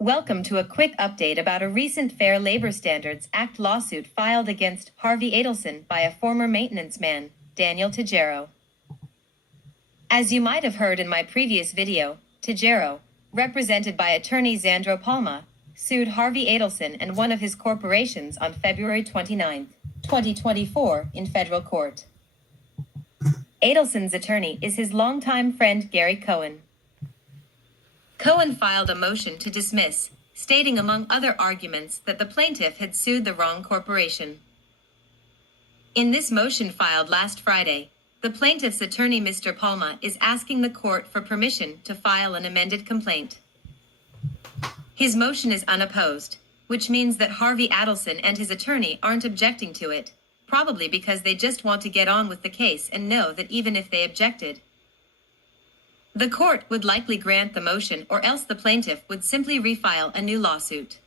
Welcome to a quick update about a recent Fair Labor Standards Act lawsuit filed against Harvey Adelson by a former maintenance man, Daniel Tijero. As you might have heard in my previous video, Tijero, represented by attorney Xandro Palma, sued Harvey Adelson and one of his corporations on February 29, 2024 in federal court. Adelson's attorney is his longtime friend Gary Cohen. Cohen filed a motion to dismiss, stating among other arguments that the plaintiff had sued the wrong corporation. In this motion filed last Friday, the plaintiff's attorney Mr. Palma is asking the court for permission to file an amended complaint. His motion is unopposed, which means that Harvey Adelson and his attorney aren't objecting to it, probably because they just want to get on with the case and know that even if they objected, the court would likely grant the motion, or else the plaintiff would simply refile a new lawsuit.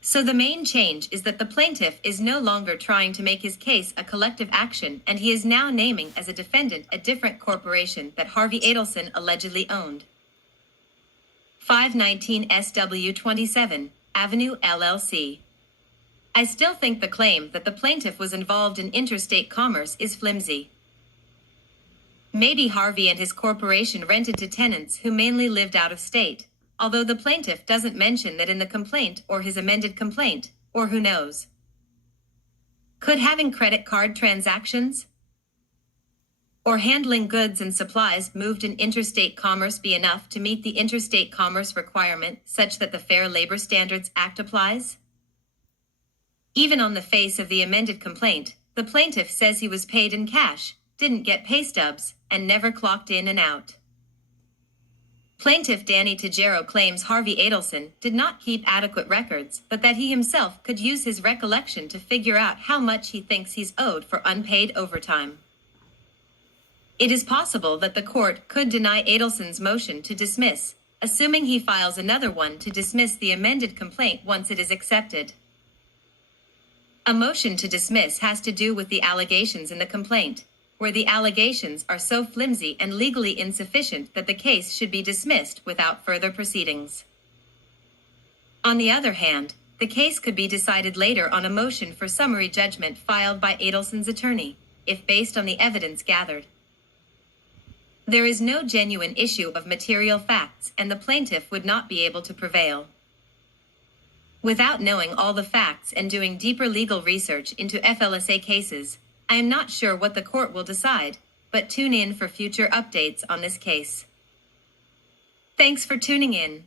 So the main change is that the plaintiff is no longer trying to make his case a collective action, and he is now naming as a defendant a different corporation that Harvey Adelson allegedly owned. 519 SW 27, Avenue LLC. I still think the claim that the plaintiff was involved in interstate commerce is flimsy. Maybe Harvey and his corporation rented to tenants who mainly lived out of state, although the plaintiff doesn't mention that in the complaint or his amended complaint, or who knows. Could having credit card transactions or handling goods and supplies moved in interstate commerce be enough to meet the interstate commerce requirement such that the Fair Labor Standards Act applies? Even on the face of the amended complaint, the plaintiff says he was paid in cash, didn't get pay stubs, and never clocked in and out. Plaintiff Danny Tijero claims Harvey Adelson did not keep adequate records, but that he himself could use his recollection to figure out how much he thinks he's owed for unpaid overtime. It is possible that the court could deny Adelson's motion to dismiss, assuming he files another one to dismiss the amended complaint once it is accepted. A motion to dismiss has to do with the allegations in the complaint, where the allegations are so flimsy and legally insufficient that the case should be dismissed without further proceedings. On the other hand, the case could be decided later on a motion for summary judgment filed by Adelson's attorney, if based on the evidence gathered. There is no genuine issue of material facts, and the plaintiff would not be able to prevail. Without knowing all the facts and doing deeper legal research into FLSA cases, I am not sure what the court will decide, but tune in for future updates on this case. Thanks for tuning in.